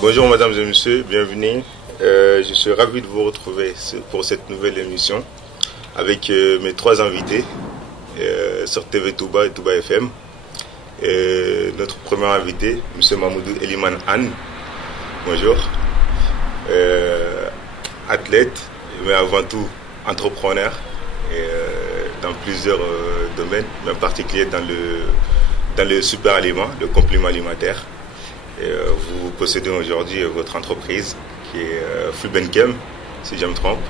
Bonjour mesdames et messieurs, bienvenue. Je suis ravi de vous retrouver pour cette nouvelle émission avec mes trois invités sur TV Touba et Touba FM. Notre premier invité, M. Mamoudou Eliman Anne. Bonjour. Athlète, mais avant tout entrepreneur dans plusieurs domaines, mais en particulier dans le super aliment, le complément alimentaire. Vous possédez aujourd'hui votre entreprise qui est Fulbenkem, si je me trompe.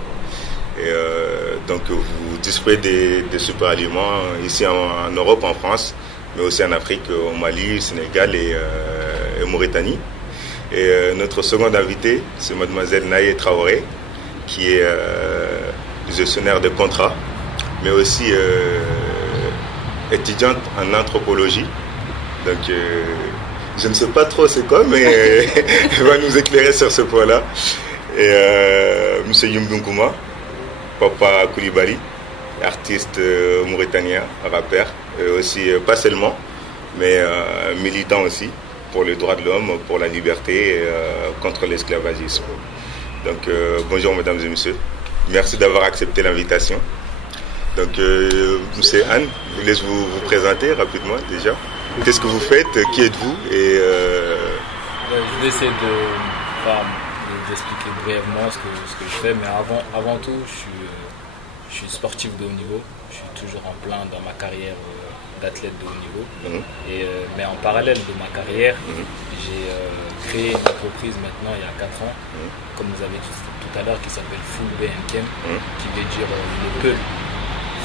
Donc vous disposez des super aliments ici en Europe, en France, mais aussi en Afrique, au Mali, Sénégal et Mauritanie. Et notre seconde invitée, c'est mademoiselle Naye Traoré, qui est gestionnaire de contrat, mais aussi étudiante en anthropologie. Donc je ne sais pas trop c'est quoi, mais elle va nous éclairer sur ce point-là. Et M. Yumdunkouma, Papa Koulibaly, artiste mauritanien, rappeur, et aussi pas seulement, mais militant aussi pour les droits de l'homme, pour la liberté, contre l'esclavagisme. Donc bonjour mesdames et messieurs, merci d'avoir accepté l'invitation. Donc M. Anne, je vous laisse vous présenter rapidement déjà. Qu'est-ce que vous faites? Qui êtes-vous? Et je vais essayer d'expliquer brièvement ce que je fais, mais avant tout, je suis sportif de haut niveau. Je suis toujours en plein dans ma carrière d'athlète de haut niveau. Mais en parallèle de ma carrière, j'ai créé une entreprise maintenant il y a 4 ans, comme vous avez dit tout à l'heure, qui s'appelle Fulbenkem, qui veut dire le peuple.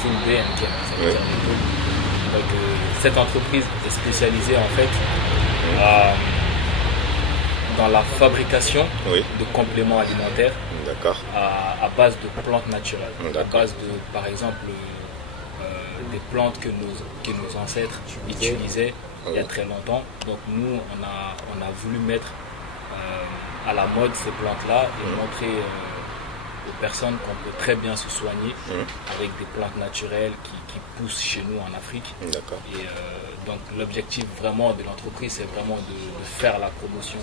Fulbenkem, ça veut dire le peuple. Donc, cette entreprise est spécialisée en fait dans la fabrication de compléments alimentaires à base de plantes naturelles, à base de, par exemple, des plantes que nos ancêtres utilisaient il y a très longtemps. Donc nous, on a voulu mettre à la mode ces plantes-là et montrer aux personnes qu'on peut très bien se soigner avec des plantes naturelles qui poussent chez nous en Afrique. Et donc l'objectif vraiment de l'entreprise, c'est vraiment de faire la promotion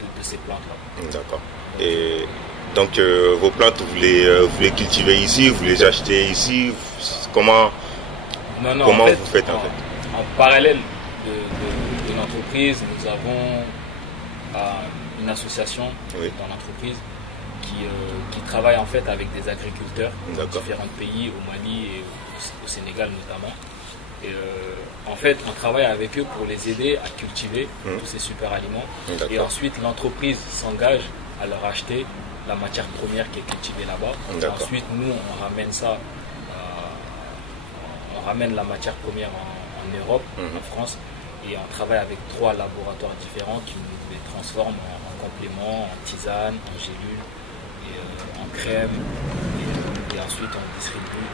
de ces plantes-là. D'accord. Et donc vos plantes, vous les cultivez ici, vous les achetez ici? Comment vous faites en fait? En parallèle de l'entreprise, nous avons une association dans l'entreprise qui travaille en fait avec des agriculteurs de différents pays, au Mali et au Sénégal notamment. Et en fait, on travaille avec eux pour les aider à cultiver tous ces super aliments. Et ensuite, l'entreprise s'engage à leur acheter la matière première qui est cultivée là-bas. Ensuite, nous, on ramène ça, on ramène la matière première en Europe, en France, et on travaille avec 3 laboratoires différents qui nous les transforment en compléments, en tisane, en gélules, et en crème, et ensuite on distribue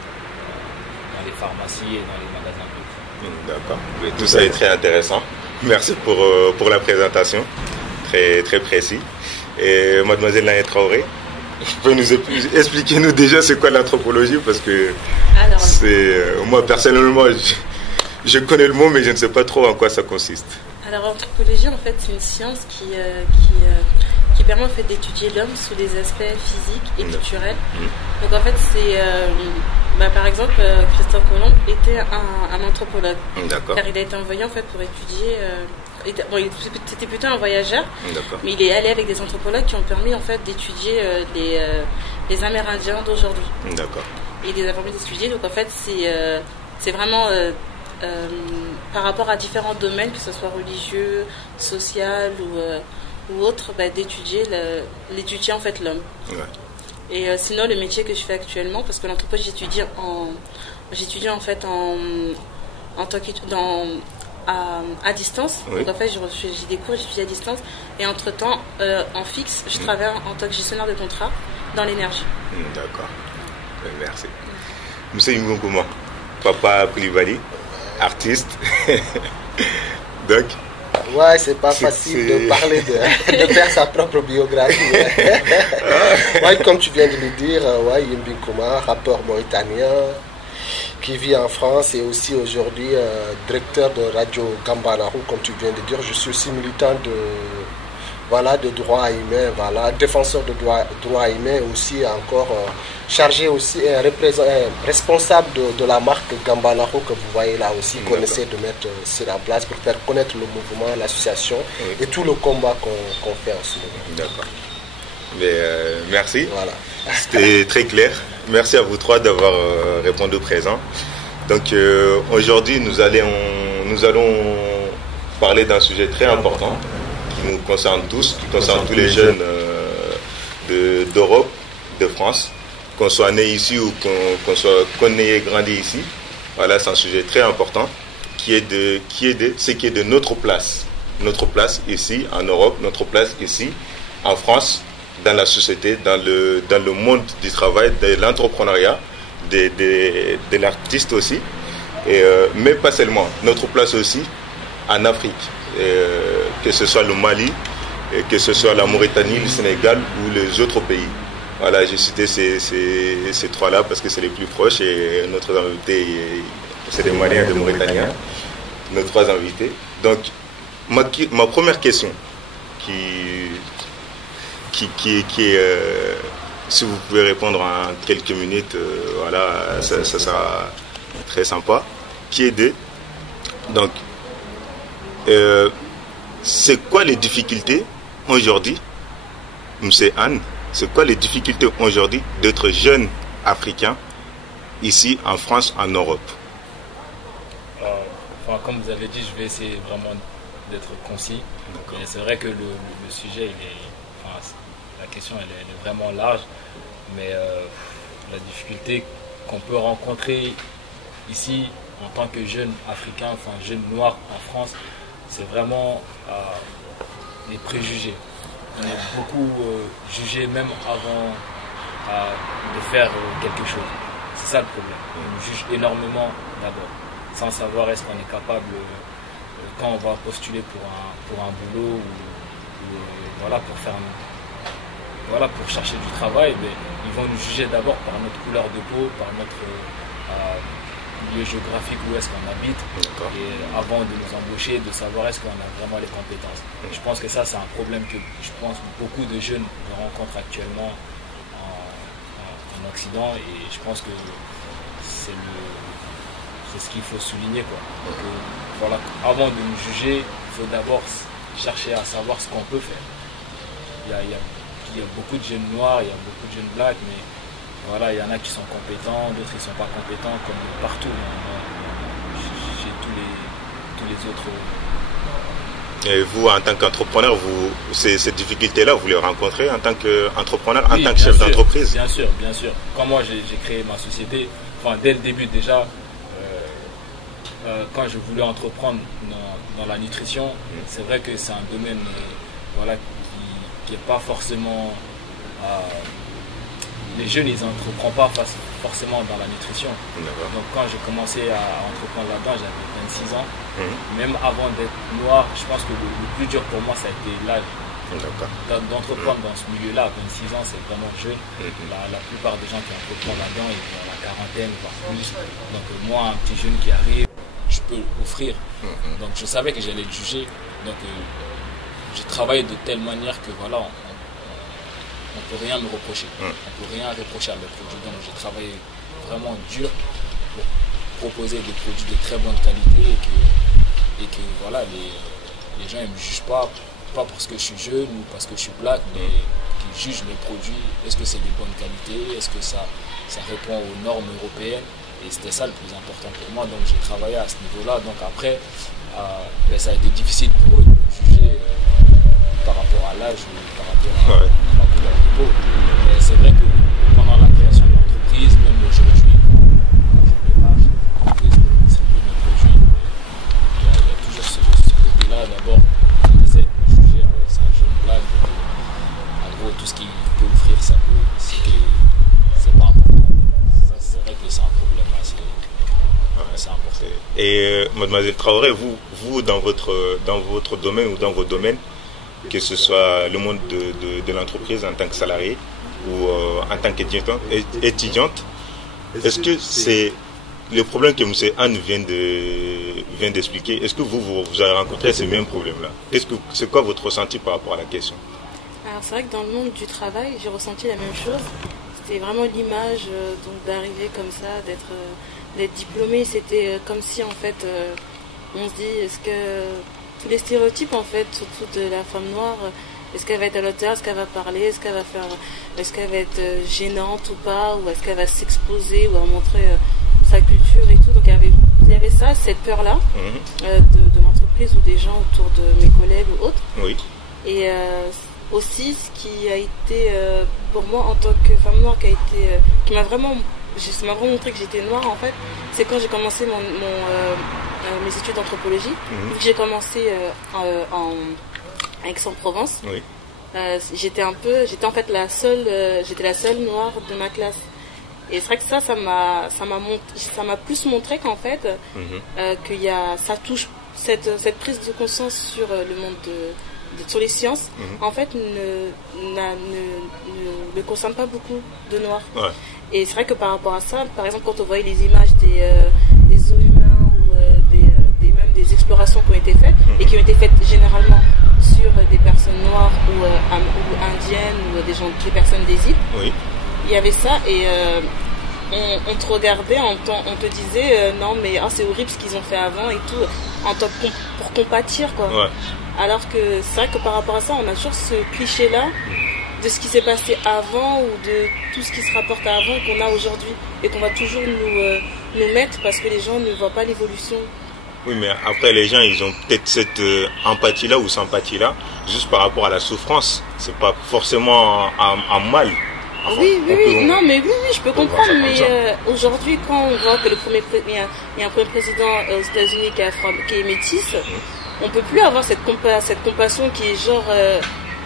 dans les pharmacies et dans les magasins publics. D'accord. Tout ça est très intéressant. Merci pour la présentation, très, très précis. Et mademoiselle Naye Traoré, vous pouvez nous expliquer déjà c'est quoi l'anthropologie, parce que moi personnellement je connais le mot mais je ne sais pas trop en quoi ça consiste. Alors l'anthropologie en fait c'est une science qui permet en fait d'étudier l'homme sous les aspects physiques et culturels. Donc en fait c'est par exemple Christophe Colomb était un anthropologue, car il a été envoyé en fait pour étudier. C'était plutôt un voyageur, mais il est allé avec des anthropologues qui ont permis en fait d'étudier les Amérindiens d'aujourd'hui. Et il les a permis d'étudier. Donc en fait c'est vraiment par rapport à différents domaines, que ce soit religieux, social ou autre, d'étudier en fait l'homme. Et sinon, le métier que je fais actuellement, parce que l'anthropologie, j'étudie en fait en tant à distance. Oui. Donc en fait, j'ai des cours, j'étudie à distance. Et entre-temps, en fixe, je travaille en tant que gestionnaire de contrat dans l'énergie. D'accord. Merci. Monsieur Ngouma, Papa Coulibaly, artiste. Donc, ouais, c'est pas facile de parler de faire sa propre biographie. Ouais, comme tu viens de le dire, ouais, Yembi Kouma, rappeur mauritanien qui vit en France et aussi aujourd'hui directeur de Radio Gambanaru, comme tu viens de dire. Je suis aussi militant de droits humains, défenseur de droits humains, aussi encore chargé aussi responsable de la marque Gambanaru que vous voyez là aussi, qu'on essaie de mettre sur la place pour faire connaître le mouvement, l'association et tout le combat qu'on fait en ce moment. D'accord. Mais merci. Voilà. C'était très clair. Merci à vous trois d'avoir répondu présent. Donc aujourd'hui, nous allons parler d'un sujet très important qui nous concerne tous, qui concerne tous les jeunes d'Europe, de France, qu'on soit né ici ou qu'on ait grandi ici. Voilà, c'est un sujet très important qui est de notre place ici en Europe, notre place ici en France, dans la société, dans le monde du travail, de l'entrepreneuriat, de l'artiste aussi, mais pas seulement. Notre place aussi en Afrique, que ce soit le Mali, que ce soit la Mauritanie, le Sénégal ou les autres pays. Voilà, j'ai cité ces trois-là parce que c'est les plus proches et notre invité, c'est des Maliens et des Mauritaniens, nos trois invités. Donc, ma première question qui est, si vous pouvez répondre en quelques minutes, voilà, ça sera très sympa, qui est donc, c'est quoi les difficultés aujourd'hui, M. Anne, c'est quoi les difficultés aujourd'hui d'être jeune africain ici en France, en Europe? Comme vous avez dit, je vais essayer vraiment d'être concis. C'est vrai que le sujet, la question elle est vraiment large, mais la difficulté qu'on peut rencontrer ici en tant que jeune africain, jeune noir en France, c'est vraiment les préjugés. On est beaucoup jugé même avant de faire quelque chose. C'est ça le problème. On nous juge énormément d'abord, sans savoir est-ce qu'on est capable, quand on va postuler pour un boulot ou pour chercher du travail, mais ils vont nous juger d'abord par notre couleur de peau, par notre lieu géographique où est-ce qu'on habite, et avant de nous embaucher, de savoir est-ce qu'on a vraiment les compétences. Et je pense que ça, c'est un problème que je pense beaucoup de jeunes rencontrent actuellement en Occident, et je pense que c'est ce qu'il faut souligner, quoi. Donc, avant de nous juger, il faut d'abord chercher à savoir ce qu'on peut faire. Il y a beaucoup de jeunes noirs, il y a beaucoup de jeunes blacks, mais voilà, il y en a qui sont compétents, d'autres qui ne sont pas compétents, comme partout, chez tous les autres. Et vous, en tant qu'entrepreneur, ces difficultés-là, vous les rencontrez en tant qu'entrepreneur, en tant que chef d'entreprise? Bien sûr. Quand moi j'ai créé ma société, dès le début déjà, quand je voulais entreprendre dans la nutrition, c'est vrai que c'est un domaine qui n'est pas forcément... les jeunes, ils n'entreprennent pas forcément dans la nutrition. Donc quand j'ai commencé à entreprendre là-dedans, j'avais 26 ans. Même avant d'être noir, je pense que le plus dur pour moi, ça a été l'âge. D'entreprendre dans ce milieu-là, à 26 ans, c'est vraiment jeune. La plupart des gens qui entreprennent là-dedans, ils ont la quarantaine, voire plus. Donc moi, un petit jeune qui arrive, je peux offrir. Donc je savais que j'allais le juger. Donc j'ai travaillé de telle manière que voilà, on ne peut rien me reprocher. On ne peut rien reprocher à mes produits. Donc j'ai travaillé vraiment dur pour proposer des produits de très bonne qualité et que voilà, les gens ne me jugent pas parce que je suis jeune ou parce que je suis black, mais qu'ils jugent mes produits. Est-ce que c'est de bonne qualité? Est-ce que ça répond aux normes européennes? Et c'était ça le plus important pour moi. Donc j'ai travaillé à ce niveau-là. Donc après, ça a été difficile pour eux de me juger par rapport à l'âge ou par rapport à ma couleur de peau. Mais c'est vrai que pendant la création de l'entreprise, même aujourd'hui, quand je démarche l'entreprise pour distribuer mes produits, il y a toujours ce côté-là. D'abord, on essaie de juger, c'est un jeune blague. En gros, tout ce qu'il peut offrir, c'est pas important. Ça, c'est vrai que c'est un problème assez important. Et mademoiselle Traoré, vous dans votre domaine ou dans vos domaines, que ce soit le monde de l'entreprise en tant que salarié ou en tant qu'étudiante, est-ce que c'est le problème que M. Anne vient d'expliquer? Est-ce que vous avez rencontré ces mêmes problèmes-là? C'est quoi votre ressenti par rapport à la question? Alors c'est vrai que dans le monde du travail, j'ai ressenti la même chose. C'était vraiment l'image d'arriver comme ça, d'être diplômé. C'était comme si en fait on se dit, est-ce que tous les stéréotypes en fait, surtout de la femme noire, est-ce qu'elle va être à l'auteur, est-ce qu'elle va parler, est-ce qu'elle va être gênante ou pas, ou est-ce qu'elle va s'exposer ou à montrer sa culture et tout. Donc il y avait ça, cette peur-là de l'entreprise ou des gens autour de mes collègues ou autres. Oui. Et aussi ce qui a été pour moi en tant que femme noire qui m'a vraiment montré que j'étais noire en fait, c'est quand j'ai commencé mes études d'anthropologie. J'ai commencé à Aix-en-Provence. Oui. J'étais en fait la seule noire de ma classe. Et c'est vrai que ça m'a plus montré qu'en fait ça touche cette prise de conscience sur le monde sur les sciences, en fait ne concerne pas beaucoup de noirs. Ouais. Et c'est vrai que par rapport à ça, par exemple quand on voyait les images des os humains ou même des explorations qui ont été faites et qui ont été faites généralement sur des personnes noires ou indiennes ou des personnes des îles, oui. Il y avait ça et on te regardait, on te disait non mais c'est horrible ce qu'ils ont fait avant et tout, pour compatir quoi. Ouais. Alors que c'est vrai que par rapport à ça, on a toujours ce cliché-là de ce qui s'est passé avant ou de tout ce qui se rapporte à avant qu'on a aujourd'hui et qu'on va toujours nous mettre parce que les gens ne voient pas l'évolution. Oui, mais après les gens, ils ont peut-être cette empathie-là ou sympathie-là juste par rapport à la souffrance. C'est pas forcément un mal. Enfin, oui, non, mais oui, je peux comprendre. Mais aujourd'hui, quand on voit que il y a un premier président aux États-Unis qui est métisse, on peut plus avoir cette compassion qui est genre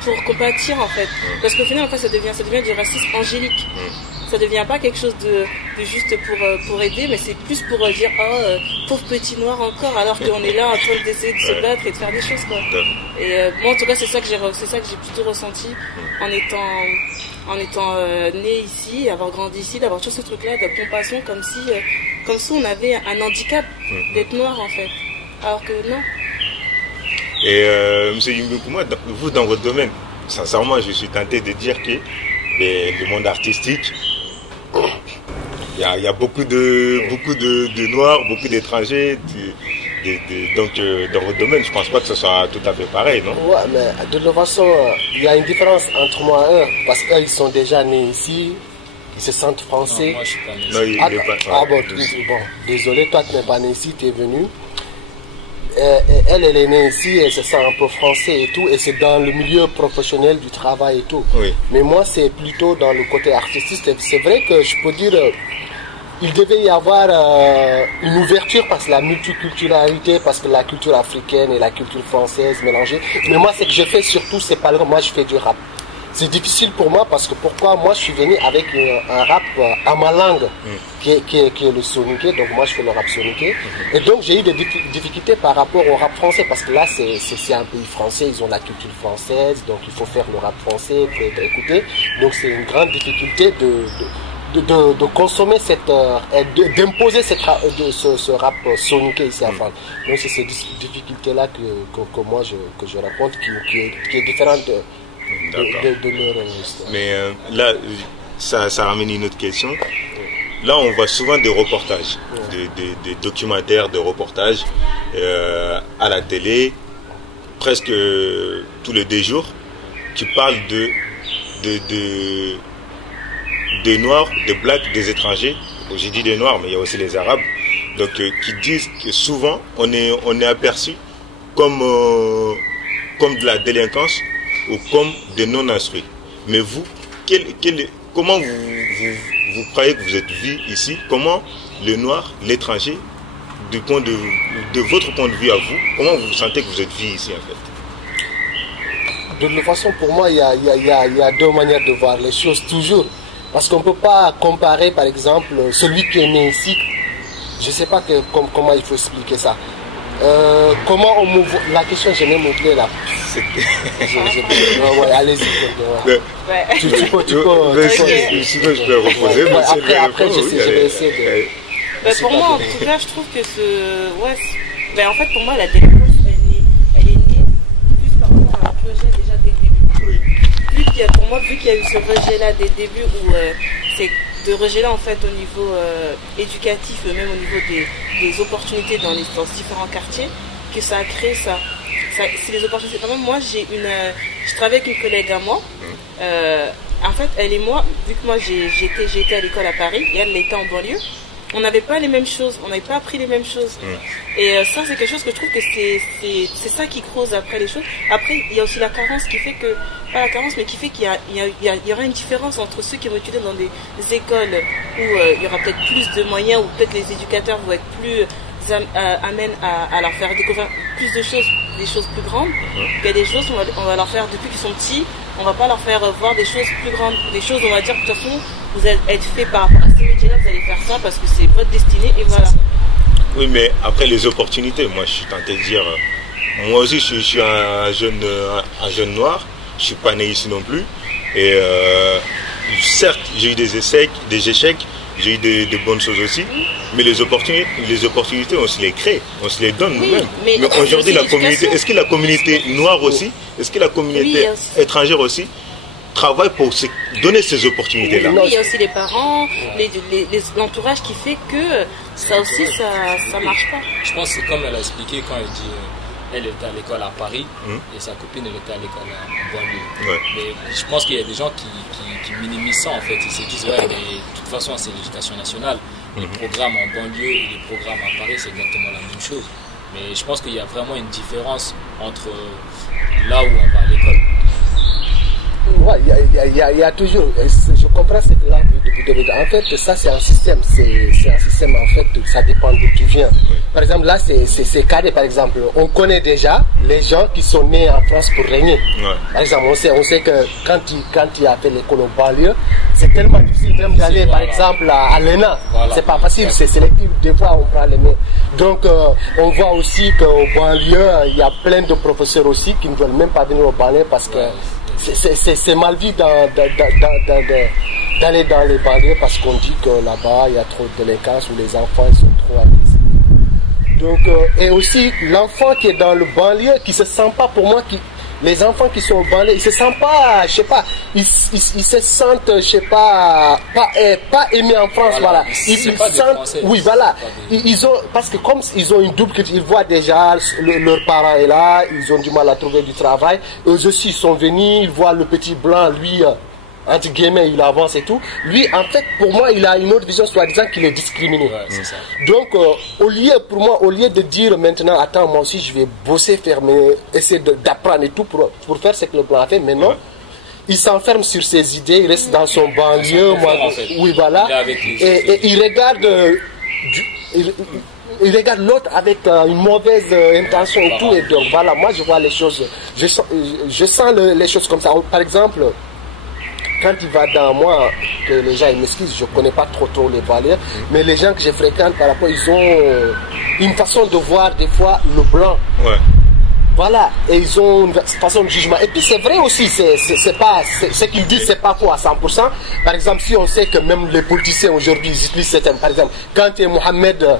pour compatir en fait, parce qu'au final en fait ça devient du racisme angélique. Ça devient pas quelque chose de juste pour aider, mais c'est plus pour dire pauvre petit noir encore, alors qu'on est là en train d'essayer de se battre et de faire des choses quoi. Et moi en tout cas c'est ça que j'ai plutôt ressenti en étant né ici, avoir grandi ici, d'avoir tout ce truc là de compassion comme si on avait un handicap d'être noir en fait, alors que non. Et M. Yimbekouma, vous dans votre domaine, sincèrement je suis tenté de dire que le monde artistique, il y a beaucoup de noirs, beaucoup d'étrangers, donc dans votre domaine, je pense pas que ce soit tout à fait pareil, non? Ouais, mais de toute façon, il y a une différence entre moi et eux, parce qu'eux ils sont déjà nés ici, ils se sentent français. Non, moi je suis pas né ici. Non, il est pas. Bon, désolé, toi tu n'es pas né ici, tu es venu. Elle est née ici, elle se sent un peu français et tout, et c'est dans le milieu professionnel du travail et tout. Oui. Mais moi, c'est plutôt dans le côté artistique. C'est vrai que je peux dire, il devait y avoir une ouverture parce que la multiculturalité, parce que la culture africaine et la culture française mélangée. Mais moi, ce que je fais surtout, c'est pas le rap. Moi, je fais du rap. C'est difficile pour moi parce que pourquoi moi je suis venu avec un rap à ma langue qui est le soninké, donc moi je fais le rap soninké et donc j'ai eu des difficultés par rapport au rap français parce que là c'est un pays français, ils ont la culture française, donc il faut faire le rap français pour être écouté, donc c'est une grande difficulté de consommer d'imposer ce rap soninké ici à France. Donc c'est ces difficultés là que moi que je raconte qui est différente de leur histoire. Mais là, ça ramène une autre question. Là, on voit souvent des reportages, des documentaires, des reportages à la télé, presque tous les 2 jours, qui parlent des Noirs, des Blacks, des étrangers. J'ai dit des Noirs, mais il y a aussi les Arabes. Donc, qui disent que souvent, on est aperçu comme de la délinquance ou comme des non-instruits. Mais vous, comment vous croyez que vous êtes vu ici? Comment le noir, l'étranger, de votre point de vue à vous, comment vous sentez que vous êtes vu ici en fait? De toute façon, pour moi, il y a deux manières de voir les choses toujours. Parce qu'on ne peut pas comparer, par exemple, celui qui est né ici. Je ne sais pas comment il faut expliquer ça. Comment on m'ouvre... La question, je n'ai oublié là. Ouais, allez-y. Ouais. Tu peux reposer. Après, je vais essayer de... Pour moi, en tout cas, je trouve que en fait, pour moi, la délinquance, elle est née plus par rapport à un projet déjà dès le début. Oui. Pour moi, vu qu'il y a eu ce rejet-là dès le début, où c'est de rejet-là, en fait, au niveau éducatif, même au niveau des opportunités dans différents quartiers, que ça a créé ça. C'est les opportunités. Par exemple, moi, je travaille avec une collègue à moi. En fait, elle et moi, vu que moi, j'étais à l'école à Paris, et elle était en banlieue, on n'avait pas les mêmes choses, on n'avait pas appris les mêmes choses. Et ça, c'est quelque chose que je trouve que c'est ça qui creuse après les choses. Après, il y a aussi la carence qui fait que, pas la carence, mais qui fait qu'il y aura une différence entre ceux qui vont étudier dans des écoles où il y aura peut-être plus de moyens, où peut-être les éducateurs vont être plus amènent à leur faire découvrir plus de choses, des choses plus grandes. Il y a des choses on va leur faire depuis qu'ils sont petits, on va pas leur faire voir des choses plus grandes, des choses on va dire de toute façon vous allez être fait par rapport à ces métiers-là, vous allez faire ça parce que c'est votre destinée et voilà. Oui, mais après les opportunités, moi je suis tenté de dire, moi aussi je suis un jeune noir, je suis pas né ici non plus, et certes j'ai eu des échecs, j'ai eu de bonnes choses aussi, mais les opportunités on se les crée, on se les donne nous-mêmes. Mais aujourd'hui la communauté, est-ce que la communauté noire aussi, est-ce que la communauté étrangère aussi travaille pour se donner ces opportunités-là? Oui, il y a aussi les parents, l'entourage qui fait que ça aussi, ça marche pas. Je pense que c'est comme elle a expliqué quand elle dit elle était à l'école à Paris et sa copine elle était à l'école en banlieue. Ouais. Mais je pense qu'il y a des gens qui minimisent ça en fait. Ils se disent ouais, mais de toute façon c'est l'éducation nationale. Les programmes en banlieue et les programmes à Paris c'est exactement la même chose. Mais je pense qu'il y a vraiment une différence entre là où on va à l'école. Ouais, il y a toujours, je comprends ce que là vous devez dire. En fait, ça c'est un système, en fait, ça dépend d'où tu viens. Par exemple, là c'est carré, par exemple, on connaît déjà les gens qui sont nés en France pour régner. Par exemple, on sait que quand il a fait l'école au banlieue, c'est tellement difficile même d'aller, par exemple, à l'ENA. C'est pas facile, c'est sélectif, des fois on prend les mains. Donc, on voit aussi qu'au banlieue, il y a plein de professeurs aussi qui ne veulent même pas venir au banlieue parce que c'est mal vu d'aller dans les banlieues parce qu'on dit que là-bas il y a trop de délinquance ou les enfants ils sont trop agressifs. Donc, et aussi l'enfant qui est dans le banlieue qui se sent pas, pour moi, les enfants qui sont au banlieue, ils se sentent pas, je sais pas, ils se sentent, je sais pas aimés en France, voilà. Ils se sentent, oui, voilà. Ils ont, parce que comme ils ont une double culture, ils voient déjà leurs parents est là, ils ont du mal à trouver du travail. Eux aussi ils sont venus, ils voient le petit blanc, lui, entre guillemets, il avance et tout. Lui, en fait, pour moi, il a une autre vision, soi-disant qu'il est discriminé. Ouais, c'est ça. Donc, au lieu de dire maintenant, attends, moi aussi, je vais bosser, essayer d'apprendre et tout pour faire ce que le blanc a fait, mais non. Il s'enferme sur ses idées, il reste dans son banlieue, oui, voilà. Et il regarde, il regarde l'autre avec une mauvaise intention et tout. Et donc, voilà, moi, je vois les choses, je sens les choses comme ça. Par exemple, quand il va dans moi, que les gens ils m'excusent, je ne connais pas trop les valeurs, mais les gens que je fréquente par rapport, ils ont une façon de voir des fois le blanc. Ouais. Voilà, et ils ont une façon de jugement. Et puis c'est vrai aussi, ce qu'ils disent, c'est pas faux à 100%. Par exemple, si on sait que même les politiciens aujourd'hui, ils utilisent certains, par exemple, quand tu es Mohamed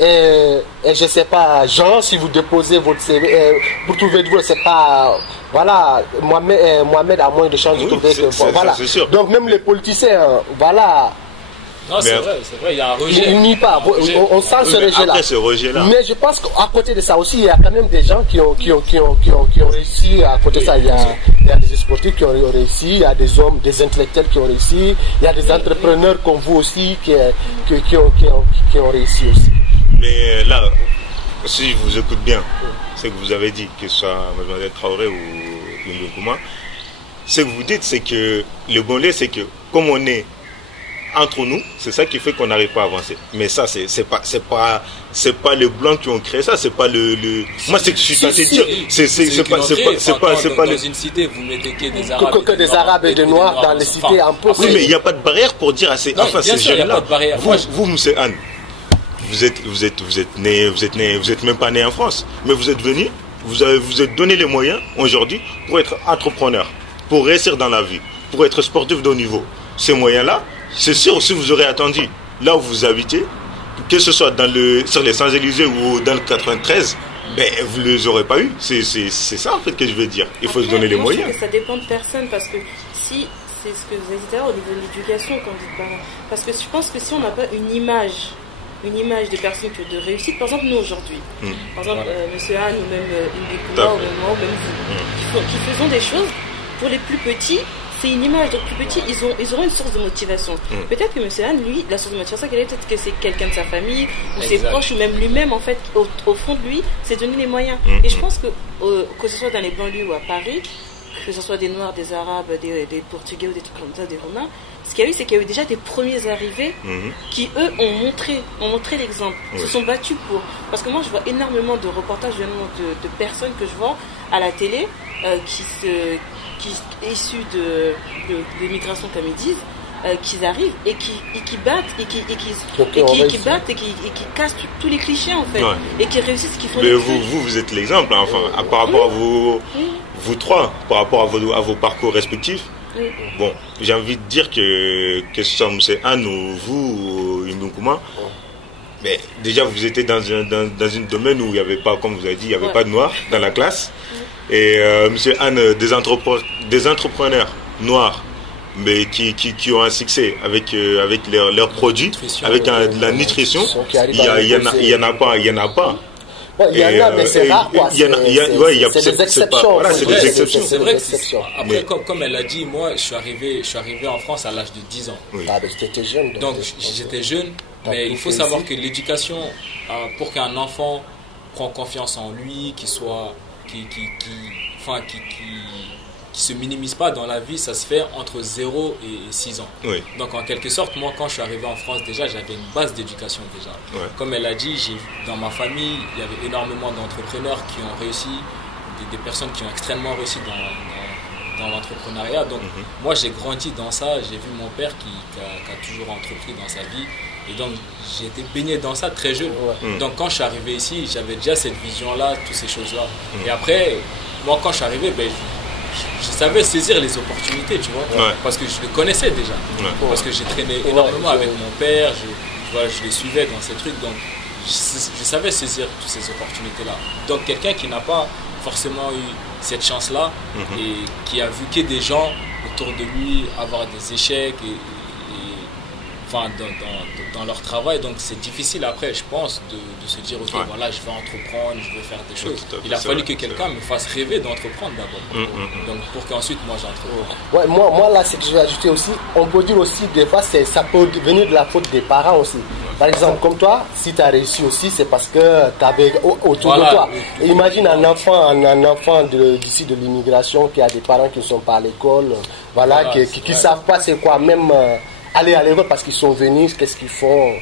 et je sais pas, Jean, si vous déposez votre CV, pour trouver de vous, c'est pas, voilà, Mohamed a moins de chances de trouver que, voilà. Donc même les politiciens, voilà. Non, c'est vrai, il y a un rejet. Il n'y pas, on sent ce rejet-là. Mais je pense qu'à côté de ça aussi, il y a quand même des gens qui ont réussi. À côté de ça, il y a des sportifs qui ont réussi, il y a des hommes, des intellectuels qui ont réussi, il y a des entrepreneurs comme vous aussi qui ont réussi aussi. Mais là, si je vous écoute bien, ce que vous avez dit, que ce soit Mlle Traoré ou Mbinkouma, ce que vous dites, c'est que le bon lait, c'est que comme on est entre nous, c'est ça qui fait qu'on n'arrive pas à avancer. Mais ça, c'est pas les blancs qui ont créé ça, c'est pas le. Moi, c'est que je suis censé dire, c'est pas dans une cité, vous mettez que des Arabes, que des Arabes et des Noirs dans les cités en plus. Oui, mais il n'y a pas de barrière pour dire à ces jeunes-là. Vous, M. Anne, vous êtes même pas né en France, mais vous êtes venu, vous êtes donné les moyens aujourd'hui pour être entrepreneur, pour réussir dans la vie, pour être sportif de haut niveau. Ces moyens-là, c'est sûr, si vous aurez attendu là où vous habitez, que ce soit sur les Champs-Élysées ou dans le 93, ben, vous ne les aurez pas eu. C'est ça en fait que je veux dire. Il faut se donner les moyens. Je trouve que ça dépend de personne, parce que si c'est ce que vous avez dit tout à l'heure au niveau de l'éducation, quand vous dites parents, parce que je pense que si on n'a pas une image des personnes de réussite, par exemple nous aujourd'hui, par exemple M. Anne ou même Mbekuma ou même moi ou même vous, qui faisons des choses pour les plus petits. C'est une image, donc plus petits, ils auront une source de motivation. Peut-être que M. Anne, lui, la source de motivation, peut-être que c'est quelqu'un de sa famille, ou ses proches, ou même lui-même, en fait, au fond de lui, c'est donner les moyens. Et je pense que ce soit dans les banlieues ou à Paris, que ce soit des Noirs, des Arabes, des Portugais ou des trucs comme ça, des Romains, ce qu'il y a eu, c'est qu'il y a eu déjà des premiers arrivés qui, eux, ont montré l'exemple, se sont battus pour. Parce que moi, je vois énormément de reportages, de personnes que je vois à la télé qui issus de l'immigration, comme ils disent, qui arrivent et qui battent et qui cassent tous les clichés en fait, et qui réussissent ce qu'ils font. Mais vous êtes l'exemple, hein, enfin, par rapport à vous trois, par rapport à vos parcours respectifs. Bon, j'ai envie de dire que ce soit M. Anne ou vous, Mbekuma, mais déjà vous étiez dans un domaine où il n'y avait pas, comme vous avez dit, il n'y avait pas de noirs dans la classe. Et M. Anne, des entrepreneurs noirs, mais qui ont un succès avec leurs produits, avec la nutrition, il y en a pas. Bon, il y en a, mais c'est rare, quoi. C'est des exceptions. C'est des exceptions. C'est vrai que après, comme elle a dit, moi, je suis arrivé en France à l'âge de 10 ans. Oui. Ah, mais j'étais jeune. Donc, j'étais jeune, mais il faut savoir que l'éducation, pour qu'un enfant prenne confiance en lui, qui se minimise pas dans la vie, ça se fait entre 0 et 6 ans. Oui. Donc en quelque sorte, moi quand je suis arrivé en France, déjà j'avais une base d'éducation déjà. Ouais. Comme elle a dit, dans ma famille, il y avait énormément d'entrepreneurs qui ont réussi, des personnes qui ont extrêmement réussi dans l'entrepreneuriat. Donc moi j'ai grandi dans ça, j'ai vu mon père qui a toujours entrepris dans sa vie. Et donc j'ai été baigné dans ça très jeune. Donc quand je suis arrivé ici, j'avais déjà cette vision-là, toutes ces choses-là. Et après, moi quand je suis arrivé, je savais saisir les opportunités, tu vois, parce que je le connaissais déjà. Parce que j'ai traîné énormément avec mon père, je les suivais dans ces trucs, donc je savais saisir toutes ces opportunités-là. Donc quelqu'un qui n'a pas forcément eu cette chance-là et qui a vu que des gens autour de lui avoir des échecs dans leur travail, donc c'est difficile après, je pense, de se dire ok, voilà, je vais entreprendre, je vais faire des choses. Il a fallu que quelqu'un me fasse rêver d'entreprendre d'abord, donc pour qu'ensuite moi j'entreprenne. Moi là, ce que je vais ajouter aussi, on peut dire aussi des fois ça peut venir de la faute des parents aussi. Par exemple, comme toi, si tu as réussi aussi, c'est parce que tu avais autour de toi. Imagine un enfant d'ici de l'immigration qui a des parents qui ne sont pas à l'école, qui ne savent pas c'est quoi même aller à l'école parce qu'ils sont venus, qu'est-ce qu'ils font?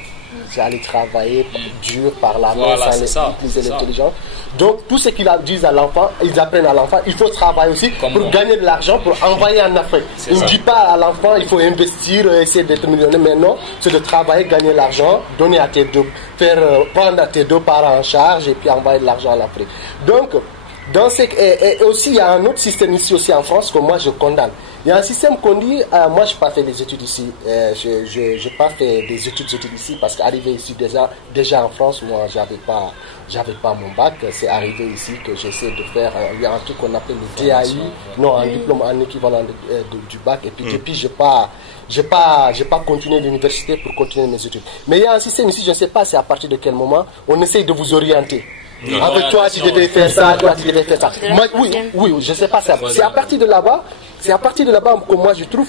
C'est aller travailler dur par la main, sans utiliser l'intelligence. Donc tout ce qu'ils disent à l'enfant, ils apprennent à l'enfant, il faut travailler aussi pour gagner de l'argent, pour envoyer en Afrique. Ils ne disent pas à l'enfant, il faut investir, essayer d'être millionnaire, mais non, c'est de travailler, gagner de l'argent, donner à tes deux, prendre à tes deux parents en charge et puis envoyer de l'argent en Afrique. Donc, et aussi il y a un autre système ici aussi en France que moi je condamne. Il y a un système qu'on dit, moi je n'ai pas fait des études ici, je n'ai pas fait des études ici parce qu'arrivé ici déjà en France, moi j'avais pas mon bac, c'est arrivé ici que j'essaie de faire un truc qu'on appelle le DAI, un diplôme en équivalent du bac, et puis depuis j'ai pas continué l'université pour continuer mes études. Mais il y a un système ici, je ne sais pas c'est à partir de quel moment, on essaye de vous orienter. Avec toi tu devais faire ça, toi tu devais faire ça. Moi, oui, je ne sais pas ça. C'est à partir de là-bas. c'est à partir de là-bas que moi je trouve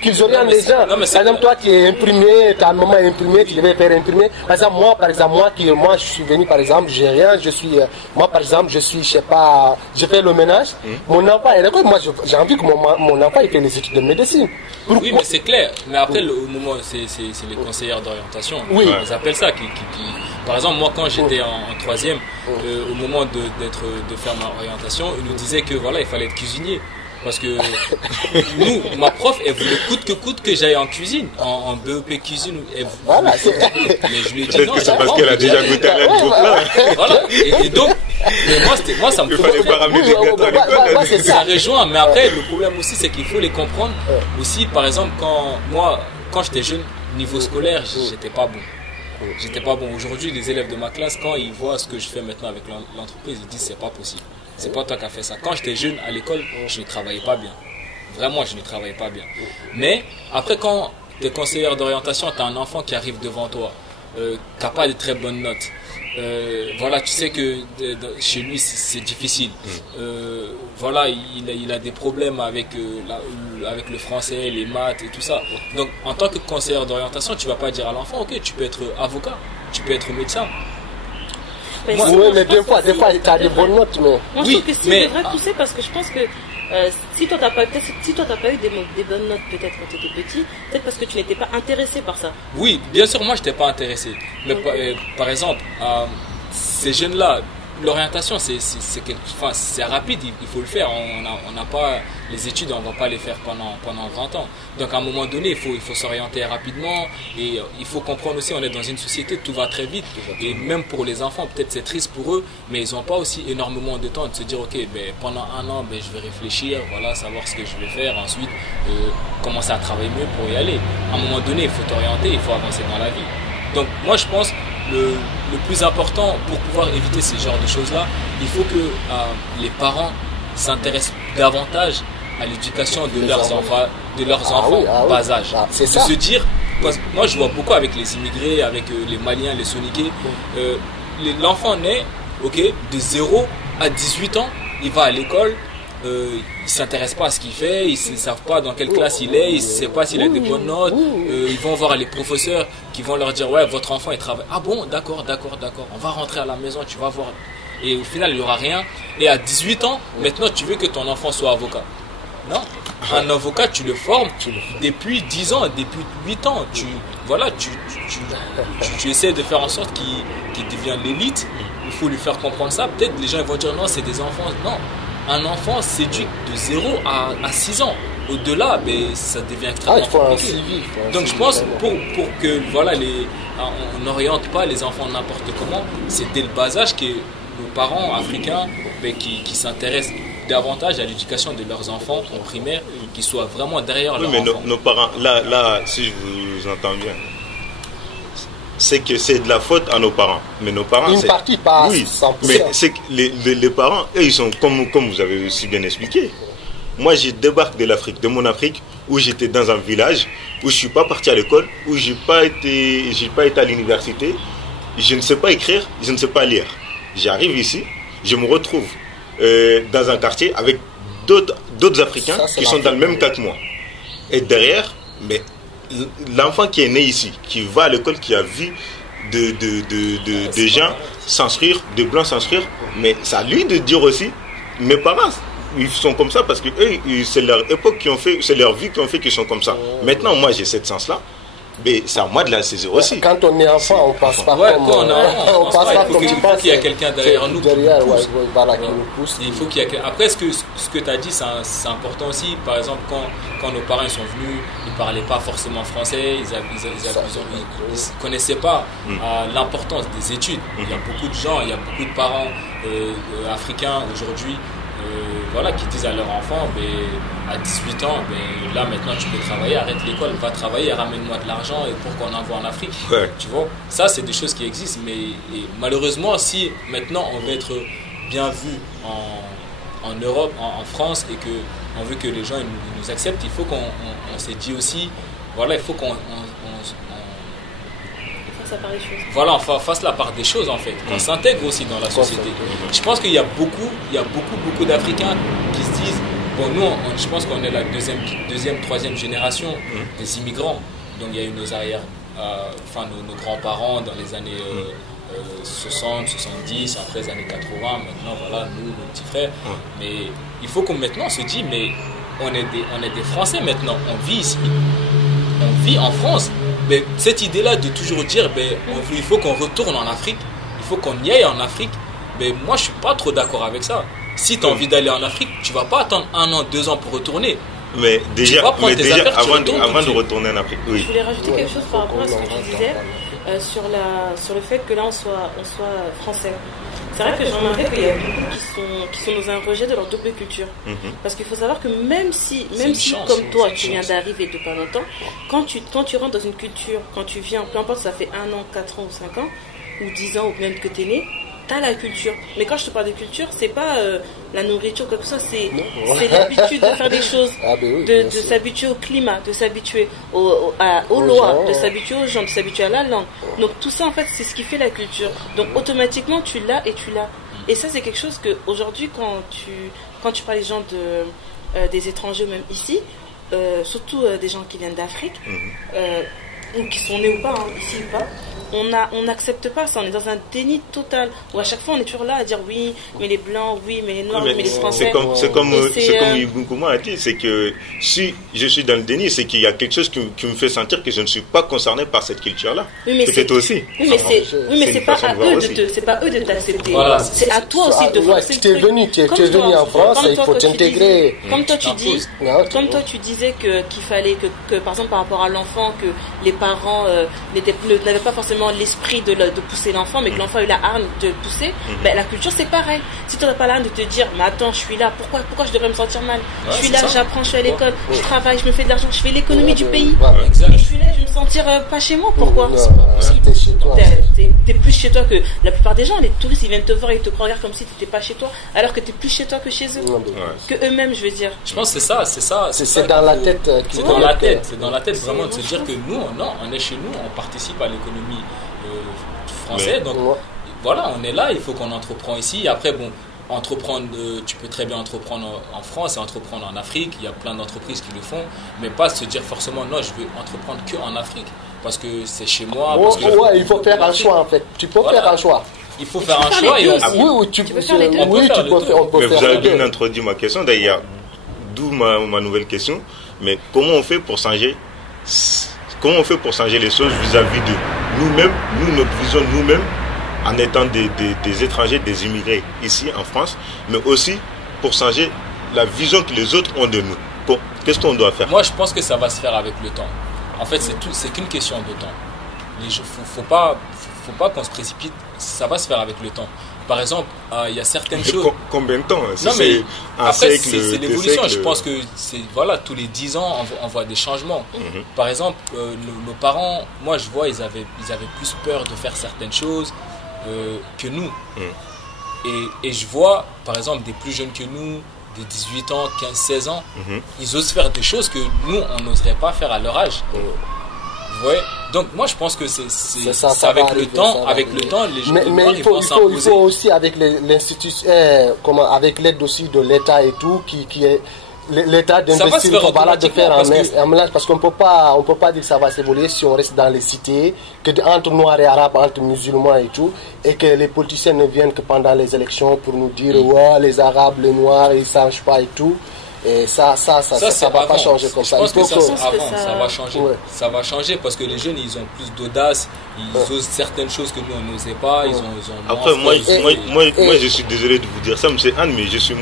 qu'ils orientent les gens. Par exemple, toi qui es imprimé, ta maman est imprimée, tu devais faire imprimer. Par exemple, moi je suis venu, par exemple, j'ai rien, moi par exemple, je sais pas, je fais le ménage, mon enfant est d'accord, moi j'ai envie que mon enfant il fait les études de médecine. Oui, mais c'est clair. Mais après, au moment, c'est les conseillères d'orientation. Oui. Ils appellent ça. Par exemple, moi, quand j'étais en troisième, au moment de faire ma orientation, ils nous disaient que voilà, il fallait être cuisinier. Parce que nous, ma prof, elle voulait coûte que j'aille en cuisine, en BEP cuisine. Voilà, mais je lui ai dit non. C'est parce qu'elle a déjà goûté à la Voilà. Et donc, moi, ça me provoque. Ça rejoint. Mais après, le problème aussi, c'est qu'il faut les comprendre. Aussi, par exemple, quand j'étais jeune, niveau scolaire, j'étais pas bon. Aujourd'hui, les élèves de ma classe, quand ils voient ce que je fais maintenant avec l'entreprise, ils disent c'est pas possible. C'est pas toi qui as fait ça. Quand j'étais jeune à l'école, je ne travaillais pas bien. Vraiment, je ne travaillais pas bien. Mais après, quand tu es conseillère d'orientation, tu as un enfant qui arrive devant toi, qui n'a pas de très bonnes notes. Voilà, tu sais que chez lui, c'est difficile. Voilà, il a des problèmes avec le français, les maths et tout ça. Donc, en tant que conseillère d'orientation, tu ne vas pas dire à l'enfant, ok, tu peux être avocat, tu peux être médecin. Oui, mais des fois, tu as des bonnes notes. Mais... Moi, je trouve que c'est vrai pousser parce que je pense que si toi, tu n'as pas eu des bonnes notes peut-être quand tu étais petit, peut-être parce que tu n'étais pas intéressé par ça. Oui, bien sûr, moi, je n'étais pas intéressé. Mais par exemple, ces jeunes-là, l'orientation, c'est rapide, il faut le faire. On n'a pas les études, on ne va pas les faire pendant 20 ans. Donc à un moment donné, il faut s'orienter rapidement et il faut comprendre aussi, on est dans une société, tout va très vite. Et même pour les enfants, peut-être c'est triste pour eux, mais ils n'ont pas aussi énormément de temps de se dire, ok, pendant un an, je vais réfléchir, voilà, savoir ce que je vais faire, ensuite commencer à travailler mieux pour y aller. À un moment donné, il faut t'orienter, il faut avancer dans la vie. Donc moi je pense le plus important pour pouvoir éviter ce genre de choses-là, il faut que les parents s'intéressent davantage à l'éducation de leurs enfants en bas âge. C'est ça. Se dire, parce que moi je vois beaucoup avec les immigrés, avec les Maliens, les Soniqués, l'enfant naît, de 0 à 18 ans, il va à l'école. Ils ne s'intéressent pas à ce qu'il fait, ils ne savent pas dans quelle classe il est, ils ne savent pas s'il a des bonnes notes, ils vont voir les professeurs qui vont leur dire ouais, votre enfant il travaille. Ah bon, d'accord, on va rentrer à la maison, tu vas voir. Et au final il n'y aura rien. Et à 18 ans, maintenant tu veux que ton enfant soit avocat. Non, un avocat tu le formes depuis 10 ans, depuis 8 ans. Tu essaies de faire en sorte qu'il devienne l'élite. Il faut lui faire comprendre ça. Peut-être les gens ils vont dire non, c'est des enfants. Non. Un enfant s'éduque de 0 à 6 ans. Au-delà, ça devient extrêmement compliqué. Donc je pense pour que on n'oriente pas les enfants n'importe comment, c'est dès le bas âge que nos parents africains qui s'intéressent davantage à l'éducation de leurs enfants en primaire, qui soient vraiment derrière leurs enfants. Mais nos parents, là, si je vous entends bien, c'est que c'est de la faute à nos parents. Mais nos parents, une partie passe. Oui, mais c'est que les parents, eux, ils sont comme vous avez aussi bien expliqué. Moi, je débarque de l'Afrique, de mon Afrique, où j'étais dans un village, où je suis pas parti à l'école, où j'ai pas été à l'université. Je ne sais pas écrire, je ne sais pas lire. J'arrive ici, je me retrouve dans un quartier avec d'autres Africains qui sont dans le même cas que moi. Et derrière, l'enfant qui est né ici, qui va à l'école, qui a vu de gens s'instruire, de blancs s'instruire, mais c'est à lui de dire aussi, mes parents, ils sont comme ça parce que eux, c'est leur époque qui ont fait, c'est leur vie qui ont fait qu'ils sont comme ça. Maintenant, moi, j'ai cette sens-là. Mais c'est à moi de la saisir aussi. Quand on est enfant, on passe pas on passe pas comme tu penses. Il faut qu'il y ait quelqu'un derrière nous qui nous pousse. Il faut qu'il y ait... Après, ce que tu as dit, c'est important aussi. Par exemple, quand nos parents sont venus, ils ne parlaient pas forcément français, ils ne connaissaient pas l'importance des études. Il y a beaucoup de gens, il y a beaucoup de parents africains aujourd'hui qui disent à leur enfant à 18 ans, là maintenant tu peux travailler, arrête l'école, va travailler, ramène-moi de l'argent et pour qu'on envoie en Afrique. Tu vois, ça c'est des choses qui existent, mais malheureusement si maintenant on veut être bien vu en Europe, en France, et qu'on veut que les gens nous acceptent, il faut qu'on s'est dit aussi, il faut qu'on on fasse la part des choses en fait, qu'on s'intègre aussi dans la société. Je pense qu'il y a beaucoup d'Africains qui se disent Bon, nous, je pense qu'on est la deuxième, troisième génération des immigrants. Donc il y a eu nos nos grands-parents dans les années 60, 70, après les années 80, maintenant voilà, nous, nos petits frères. Mais il faut qu'on maintenant se dise, mais on est des Français maintenant, on vit ici, on vit en France. Mais cette idée-là de toujours dire, il faut qu'on retourne en Afrique, il faut qu'on y aille en Afrique, mais moi je suis pas trop d'accord avec ça. Si tu as envie d'aller en Afrique, tu vas pas attendre 1 an, 2 ans pour retourner. Mais déjà avant de retourner en Afrique, oui. Je voulais rajouter quelque chose par rapport à ce que tu disais sur le fait que là on soit français. C'est vrai que j'ai remarqué qu'il y a beaucoup qui sont dans un rejet de leur double culture. Parce qu'il faut savoir que même si comme toi tu viens d'arriver depuis pas longtemps, quand tu rentres dans une culture, quand tu viens, peu importe ça fait 1 an, 4 ans ou 5 ans, ou 10 ans ou même que tu es né, t'as la culture. Mais quand je te parle de culture, c'est pas la nourriture, quelque chose, c'est l'habitude de faire des choses, de s'habituer au climat, de s'habituer aux lois, de s'habituer aux gens, de s'habituer à la langue. Donc tout ça, en fait, c'est ce qui fait la culture. Donc automatiquement, tu l'as et tu l'as. Et ça, c'est quelque chose que aujourd'hui, quand tu parles des gens des étrangers, même ici, surtout des gens qui viennent d'Afrique, ou qui sont nés ou pas, ici ou pas, on n'accepte pas ça, on est dans un déni total, où à chaque fois on est toujours là à dire oui, mais les blancs, oui, mais les noirs, mais les français. C'est comme Ibn Kouma a dit, c'est que si je suis dans le déni, c'est qu'il y a quelque chose qui me fait sentir que je ne suis pas concerné par cette culture-là. Oui, peut-être aussi. Oui, mais c'est pas à eux de t'accepter. Voilà. C'est à toi aussi de faire tu es venu en France, il faut t'intégrer. Comme toi tu disais qu'il fallait que par exemple par rapport à l'enfant, que les parents n'avaient pas forcément l'esprit de pousser l'enfant, mais que l'enfant a eu la hargne de pousser, la culture c'est pareil. Si tu n'as pas la hargne de te dire, mais attends, je suis là, pourquoi je devrais me sentir mal? Je suis là, j'apprends, je suis à l'école, je travaille, je me fais de l'argent, je fais l'économie du pays. Et je suis là, je vais me sentir pas chez moi. Pourquoi? T'es plus chez toi que la plupart des gens. Les touristes, ils viennent te voir et ils te regardent comme si tu n'étais pas chez toi, alors que tu es plus chez toi que chez eux, que eux-mêmes, je veux dire. Je pense que c'est ça. C'est dans la tête. C'est dans la tête vraiment de se dire que nous, on est chez nous, on participe à l'économie française. Donc voilà, on est là, il faut qu'on entreprend ici. Après, entreprendre, tu peux très bien entreprendre en France et entreprendre en Afrique. Il y a plein d'entreprises qui le font, mais pas se dire forcément non, je veux entreprendre que en Afrique parce que c'est chez moi. Il faut faire un choix en fait. Tu peux faire un choix. Il faut faire un choix et tu peux faire les deux. Mais vous avez bien introduit ma question d'ailleurs, d'où ma nouvelle question. Mais comment on fait pour changer les choses vis-à-vis de nous-mêmes, notre vision de nous-mêmes, en étant des étrangers, des immigrés ici en France, mais aussi pour changer la vision que les autres ont de nous. Qu'est-ce qu'on doit faire? Moi, je pense que ça va se faire avec le temps. En fait, c'est qu'une question de temps. Il ne faut pas qu'on se précipite, ça va se faire avec le temps. Par exemple, il y a certaines choses... Combien de temps? Non, mais après, c'est l'évolution. Je pense que tous les 10 ans, on voit des changements. Par exemple, nos parents, moi je vois, ils avaient plus peur de faire certaines choses que nous. Et je vois, par exemple, des plus jeunes que nous, des 18 ans, 15, 16 ans, ils osent faire des choses que nous, on n'oserait pas faire à leur âge. Ouais. Donc moi je pense que c'est avec le temps, les gens mais il faut aussi avec l'institution, avec l'aide aussi de l'État et tout, qui est l'État d'investir de faire un mélange, parce qu'on peut pas dire que ça va s'évoluer si on reste dans les cités, que entre noirs et arabes, entre musulmans et tout, et que les politiciens ne viennent que pendant les élections pour nous dire les arabes, les noirs, ils ne changent pas et tout. Et ça va pas changer comme ça. Je pense que ça va changer. Ouais. Ça va changer parce que les jeunes, ils ont plus d'audace, ils osent certaines choses que nous on n'osait pas. Ils ont Après, moi, je suis désolé de vous dire ça, M. Anne, mais je suis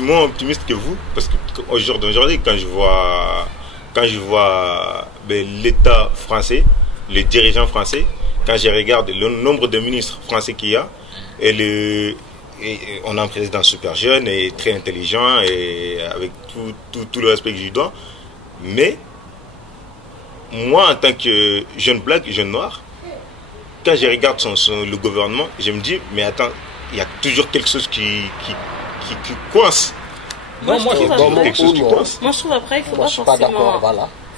moins optimiste que vous, parce que aujourd'hui, quand je vois l'État français, les dirigeants français, quand je regarde le nombre de ministres français qu'il y a et on a un président super jeune et très intelligent et avec tout le respect que je lui dois. Mais moi, en tant que jeune black, jeune noir, quand je regarde le gouvernement, je me dis, mais attends, il y a toujours quelque chose qui coince. Moi, je trouve après, il faut pas forcément...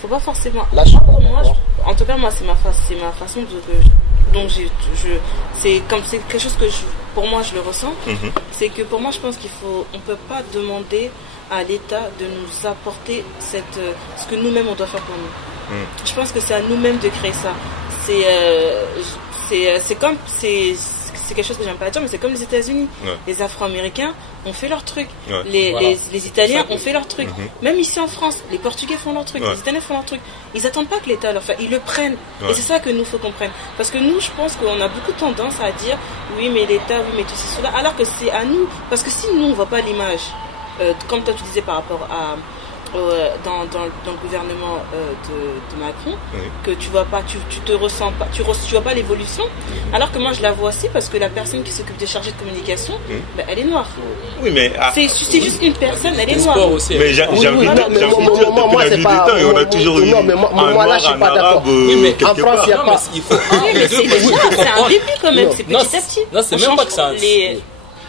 Faut pas forcément... En tout cas, moi, c'est ma façon de... Donc c'est quelque chose que pour moi je le ressens, c'est que pour moi je pense on peut pas demander à l'État de nous apporter ce que nous-mêmes on doit faire pour nous. Je pense que c'est à nous-mêmes de créer ça. C'est quelque chose que j'aime pas dire, mais c'est comme les États-Unis. Les Afro-Américains ont fait leur truc. Les Italiens ont fait leur truc. Même ici en France, les Portugais font leur truc, les Italiens font leur truc. Ils attendent pas que l'État leur fasse, ils le prennent. Et c'est ça que nous faut qu'on prenne. Parce que nous, je pense qu'on a beaucoup tendance à dire oui, mais l'État, oui, mais tout cela, alors que c'est à nous. Parce que si nous on voit pas l'image, comme toi tu disais par rapport à dans le gouvernement de Macron, que tu vois pas, tu te ressens pas, tu vois pas l'évolution, alors que moi je la vois aussi parce que la personne qui s'occupe des chargés de communication, elle est noire. Oui, mais c'est juste une personne, elle est noire. Aussi. Mais j'ai envie de dire, depuis la nuit des temps, et on a toujours eu moi là je suis pas d'accord. En France il y a pas. C'est un début quand même, c'est petit à petit. Non, c'est même pas que ça.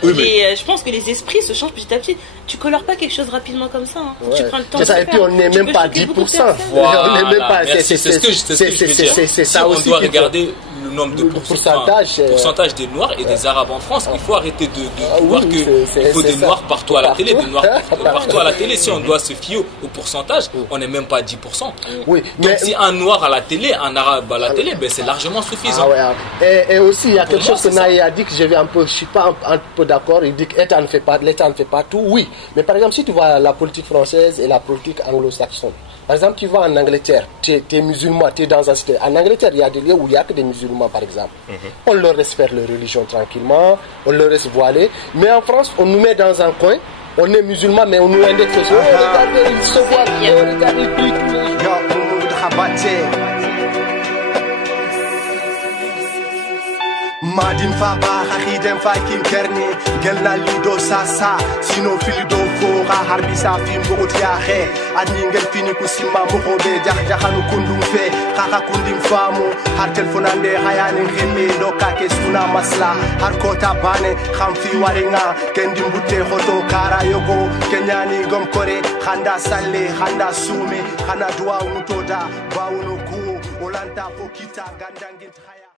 Je pense que les esprits se changent petit à petit. Tu colores pas quelque chose rapidement comme ça. Tu prends le temps de faire. Et puis on n'est même pas 10%. Voilà. On n'est même pas. C'est ce que je veux dire. C'est ça aussi. On doit regarder le nombre de pourcentage des Noirs et des Arabes en France. Il faut arrêter de voir qu'il faut des Noirs partout à la télé, des Noirs partout à la télé. Si on doit se fier au pourcentage, on n'est même pas 10%. Oui, donc si un Noir à la télé, un Arabe à la télé, c'est largement suffisant. Et aussi il y a quelque chose que Naï a dit que je suis pas un peu d'accord. Il dit que l'État ne fait pas tout. Oui, mais par exemple si tu vois la politique française et la politique anglo-saxonne, par exemple tu vas en Angleterre, tu es musulman, tu es dans un cité. En Angleterre il y a des lieux où il n'y a que des musulmans par exemple. On leur laisse faire leur religion tranquillement, on leur laisse voiler. Mais en France on nous met dans un coin, on est musulman mais on nous indexe. Regardez, ils se voient, regardez, Madim Faba, Hidem Fakim Kerni, Gelna Lido Sasa, Sino Filido Fora, Harbisa Fim Botiahe, Adningel Finikusima Mohobe, Jahanu Kundumfe, Kaka Kundim Famu, Hartel Funande, Hayani Hime, Loka Kesuna Masla, Harkota Bane, Hamfi Waringa, Kendim Bute Hoto, Kara Yogo, Kenyani Gomkore, Handa Sale, Handa Sume, Hanadua Utoda, Baunuku, Olanta Fokita, Gandangit Haya.